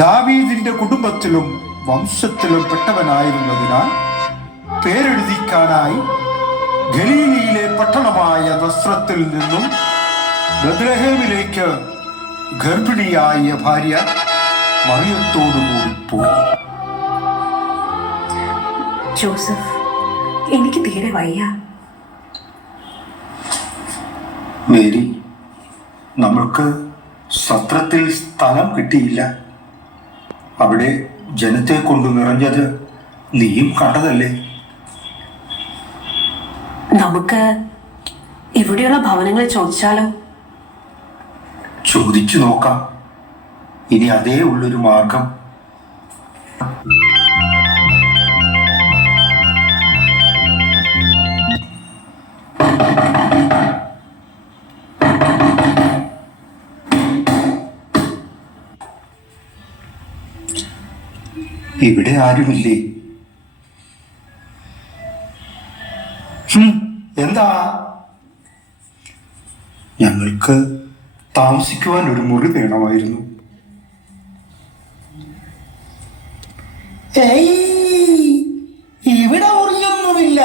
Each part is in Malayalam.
ദാവീദിന്റെ കുടുംബത്തിലും വംശത്തിലും പെട്ടവനായിരുന്നതിനാൽ പേരെഴുതിക്കാനായി ഗലീലയിലെ പട്ടണമായ നസ്രത്തിൽ നിന്നും ബത്ലഹേമിലേക്ക് ഗർഭിണിയായ ഭാര്യ മറിയത്തോടുകൂടി പോയി. ജോസഫ്, എനിക്ക് തീരെ വയ്യ. മേരി, നമ്മൾക്ക് സത്രത്തിൽ സ്ഥലം കിട്ടിയില്ല. അവിടെ ജനത്തെ കൊണ്ട് നിറഞ്ഞത് നീയും കണ്ടതല്ലേ? നമുക്ക് ഇവിടെയുള്ള ഭവനങ്ങൾ ചോദിച്ചാലോ? ചോദിച്ചു നോക്കാം. ഇനി അതേ ഉള്ളൊരു മാർഗം. ഇവിടെ ആരുമില്ലേ? എന്താ? ഞങ്ങൾക്ക് താമസിക്കുവാൻ ഒരു മുറി വേണമായിരുന്നു. ഇവിടെ മുറിയൊന്നുമില്ല.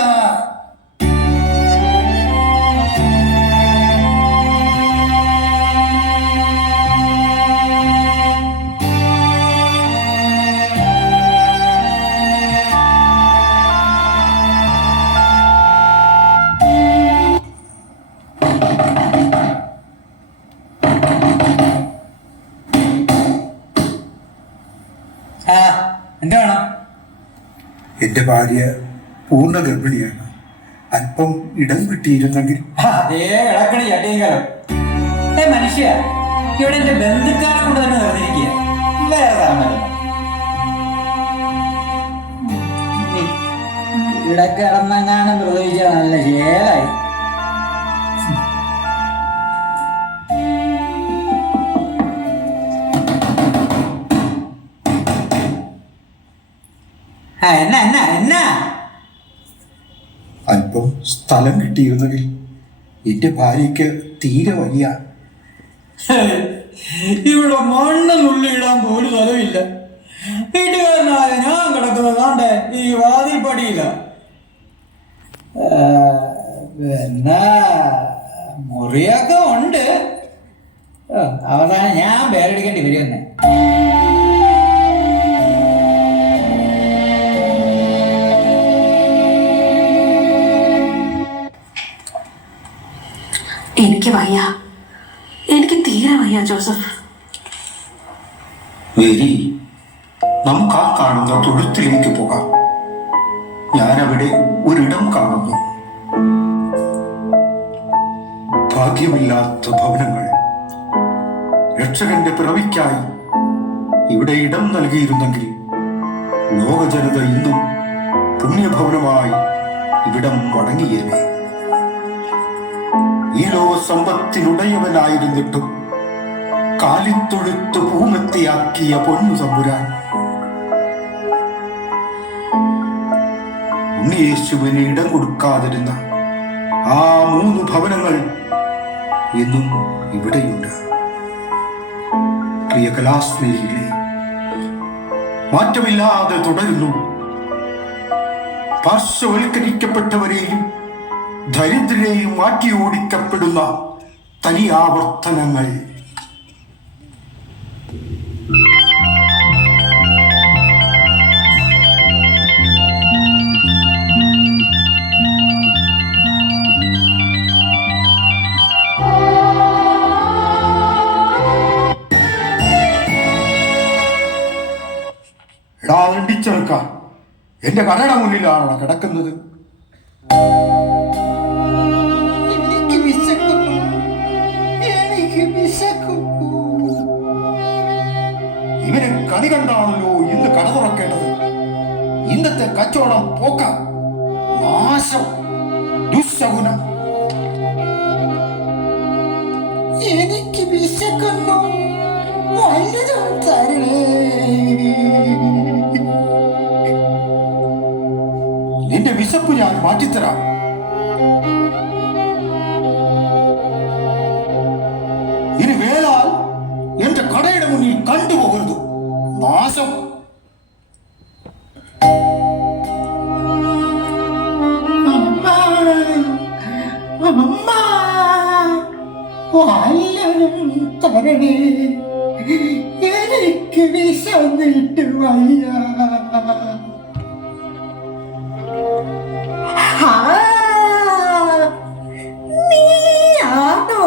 എന്താ വേണം? എന്റെ ഭാര്യ പൂർണ്ണ ഗർഭിണിയാണ്. അല്പം ഇടം കിട്ടിയിരുന്നെങ്കിൽ. മനുഷ്യ, ഇവിടെ എന്റെ ബന്ധുക്കാരെ കൊണ്ട് തന്നെ നിറഞ്ഞിരിക്കുക. ഇവിടെ കിടന്നെങ്ങാനും പ്രസവിച്ച നല്ല ശേലായി. അല്പം സ്ഥലം കിട്ടിയിരുന്നെങ്കിൽ. എന്റെ ഭാര്യയ്ക്ക് തീരെ വയ്യ. ഇവിടെ മണ്ണിനുള്ളിടാൻ പോലും സ്ഥലമില്ല. വീട്ടുകാരനായ ഞാൻ കിടക്കുന്നത് കാണ്ടേ ഈ വാതിൽപ്പടിയില്ല. എന്നാ മുറിയൊക്കെ ഉണ്ട്. അവസാനം ഞാൻ പേരെടുക്കേണ്ടി വരുമെന്നെ. എനിക്ക് വയ്യ, എനിക്ക് തീരെ വയ്യ ജോസഫ്. മേരി, നമുക്ക് ആ കാണുന്ന തൊഴുത്തിലേക്ക് പോകാം. ഞാനവിടെ ഒരിടം കാണുന്നു. ഭാഗ്യമില്ലാത്ത ഭവനങ്ങൾ. രക്ഷകന്റെ പിറവിക്കായി ഇവിടെ ഇടം നൽകിയിരുന്നെങ്കിൽ ലോകജനത ഇന്നും പുണ്യഭവനമായി ഇവിടം വണങ്ങിയേനെ. ഈ ലോക സമ്പത്തിനുടയവനായിരുന്നിട്ടും കാലിത്തൊഴുത്ത് പൂമെത്തിയാക്കിയ പൊന്നു തമ്പുരാൻ ഉണ്ണിയേശുവിന് ഇടം കൊടുക്കാതിരുന്ന ആ 3 ഭവനങ്ങൾ ഇന്നും ഇവിടെയുണ്ട്. പ്രിയ കലാസ്നേഹികളെ, മാറ്റമില്ലാതെ തുടരുന്നു. പാർശ്വവൽക്കരിക്കപ്പെട്ടവരെയും ദരിദ്രരെയും മാറ്റി ഓടിക്കപ്പെടുന്ന തനിയാവർത്തനങ്ങൾ. എടാ എന്റെ കടയുടെ മുന്നിലാണോ കിടക്കുന്നത്? ഇവന് കണി കണ്ടാണല്ലോ ഇന്ന് കട തുറക്കേണ്ടത്. ഇന്നത്തെ കച്ചവടം പോക്ക, നാശം, ദുസ്സകുനം. എനിക്ക് വിശക്കുന്നു, വല്ലതും തരണേ. നിന്റെ വിശപ്പ് ഞാൻ മാറ്റിത്തരാം. ഇനി വേലാൽ എന്റെ കടയുടെ മുന്നിൽ കണ്ടുപോകരുത്. തരണേ, എനിക്ക് വിശന്നിട്ട് വയ്യ. ആ, നീയാണോ?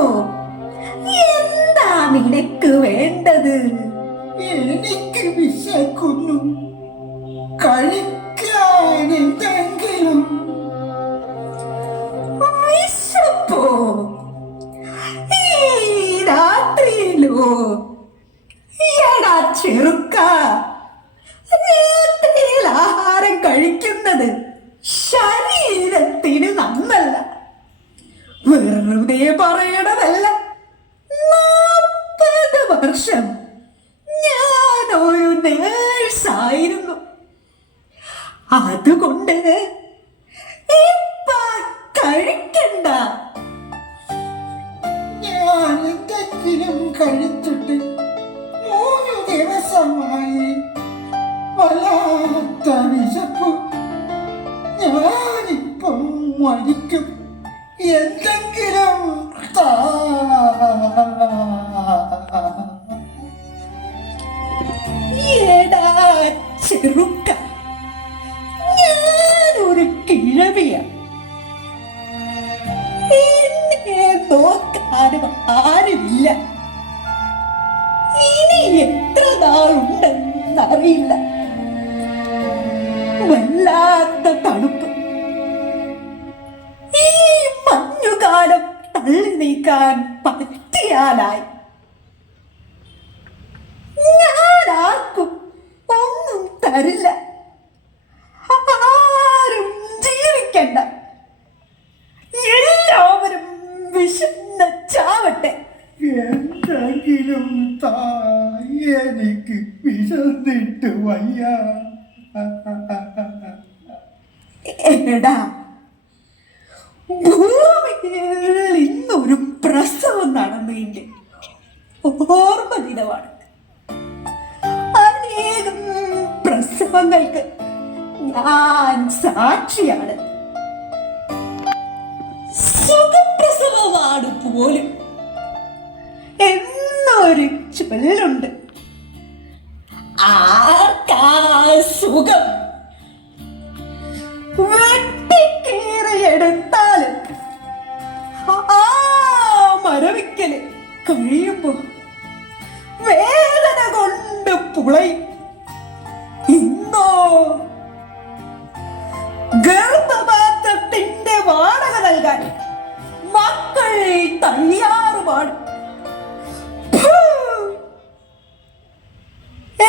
എന്താ നിനക്ക് വേണ്ടത്? എനിക്ക് വിശക്കുന്നു, കഴിക്കാൻ എന്തെങ്കിലും. വിശപ്പോ? ഈ രാത്രിയിലോ? എടാ ചെറുക്ക, രാത്രിയിൽ ആഹാരം കഴിക്കുന്നത് ശരീരത്തിന് നന്നല്ല. വെറുതെ പറയണതല്ല. 40 വർഷം ഞാനൊരു നേഴ്സായിരുന്നു. അതുകൊണ്ട് ഇപ്പൊ കഴിക്കണ്ട. ഞാൻ എന്തെങ്കിലും കഴിച്ചിട്ട് 3 ദിവസമായി. വല്ലാത്ത വിശപ്പ്. ഞാനിപ്പം മരിക്കും. എന്തെങ്കിലും താ. എടാ ചെറുക്ക, ഞാനൊരു കിഴവിയ. എന്നെ നോക്കാനും ആരുമില്ല. ഇനി എത്ര നാളുണ്ടെന്നറിയില്ല. വല്ലാത്ത തണുപ്പ്. ഈ മഞ്ഞുകാലം തള്ളി നീക്കാൻ പറ്റിയാലായി. ഞാനാർക്കും ഒന്നും തരില്ല. ആരും ജീവിക്കണ്ട. എല്ലാവരും വിശന്ന് ചാവട്ടെ. എന്തെങ്കിലും താ, എനിക്ക് വിശന്നിട്ട് വയ്യ. എടാ, ഭൂമിയിൽ ഇന്നൊരു പ്രസവം നടന്നതിന്റെ ഓർമ്മ ദിനമാണ്. അനേകം പ്രസവങ്ങൾക്ക് ഞാൻ സാക്ഷിയാണ്. സുഖപ്രസവമാണ് പോലും എന്നൊരു ചൊല്ലുണ്ട്. ആർക്കാ സുഖം? വെട്ടിക്കേറിയെടുത്താലും ആ മരവിക്കല് കഴിയുമ്പോ വേദന കൊണ്ട് പുളയും. ഇന്നോ ഗർഭപാത്രത്തിന്റെ വാടക നൽകാൻ മക്കൾ തയ്യാറുമാണ്.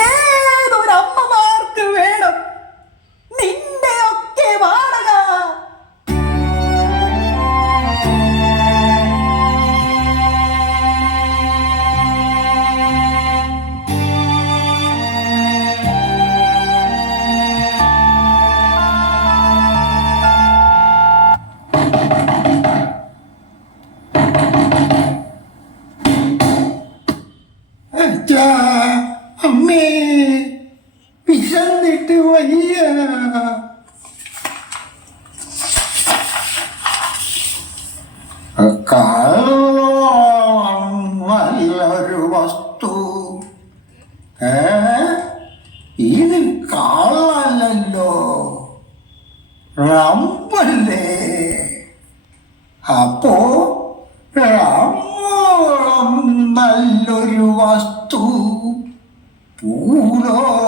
ഏതൊരമ്മമാർക്ക് വേണം നിന്റെ ഒക്കെ വാടക? അച്ഛാ, അമ്മേ, വിശന്നിട്ട് വയ്യ. നല്ലൊരു വസ്തു. ഇത് കാളല്ലോ, റമ്പല്ലേ. അപ്പോ റമ്മോളം നല്ലൊരു വസ്തു ഭൂലോകത്തിലില്ല.